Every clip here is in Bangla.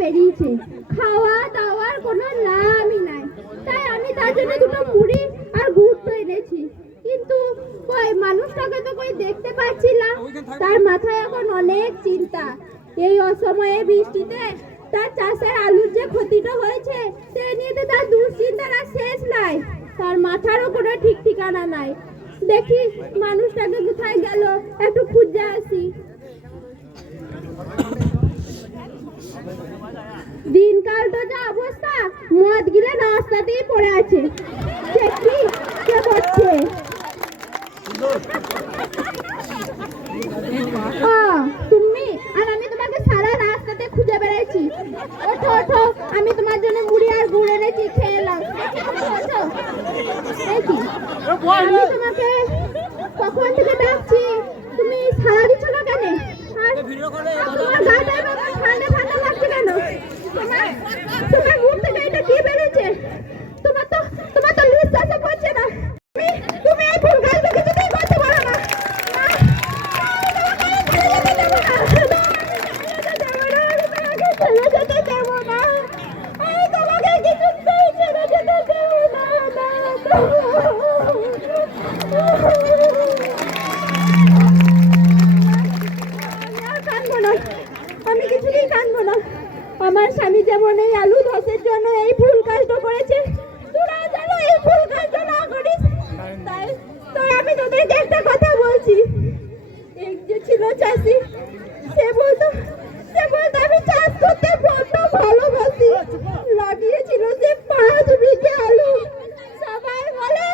বেরিয়েছে। খাওয়া দাওয়ার কোনো নামই নাই। তাই আমি তার জন্য দুটো মুড়ি আর গুড় তো এনেছি। কিন্তু ওই মানুষটাকে তো কই দেখতে পাচ্ছি না তার মাথায় এখন অনেক চিন্তা। এই অসময়ে বৃষ্টিতে তার চাষের আলুর যে ক্ষতিটা হয়েছে, সে নিয়ে তো তার দুশ্চিন্তার আর শেষ নাই। তার মাথারও কোনো ঠিক ঠিকানা নাই। দেখি মানুষটাকে কোথায় গেল, একটু খুঁজে আসি দিনকালটা যা অবস্থা। মদ গিলে রাস্তাতেই পড়ে আছে। সে কি? কে করছে? তুমি আর আমি তোমাকে সারা রাস্তাতে খুঁজে বেড়াচ্ছি ওঠো ওঠো, আমি তোমার জন্য মুড়ি আর গুড় এনেছি, খেয়ে আমি তোমাকে কখন থেকে আমি কিছুতেই কাঁদবো না। আমার স্বামী যেমন এই আলু ধসের জন্য এই ভুল কাজটা করেছে, তোরা যেন এই ভুল কাজটা না করিস। তাই তাই আমি তোদের একটা কথা বলছি। এই যে ছিল চাষি সে বলতো সে বলতো আমি চাষ করতে বড্ড ভালোবাসি লাগিয়েছিল সে পাঁচ বিঘে আলু সবাই বলে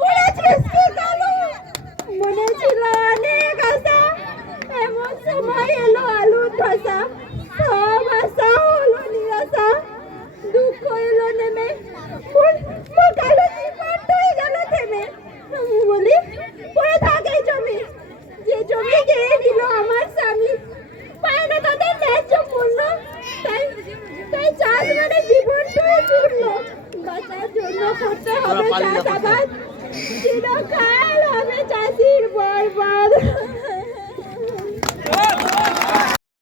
করেছিস কি আলু মনে ছিল অনেক আশা এমন সময় এলো আলুর সব আশা হলো নিরাশা দুঃখ এলো নেমে। মোর মোর কালো জীবনটাই গেল থেমে। আমি বলি পড়ে থাক জমি। যে জমি গিয়ে দিল আমার স্বামী। পায় না তাদের ন্যায্য মূল্য। তাই তাই চাষ মানে জীবনটাই বাঁচার জন্য করতে হবে চাষাবাদ। চিরকাল হবে চাষির বরবাদ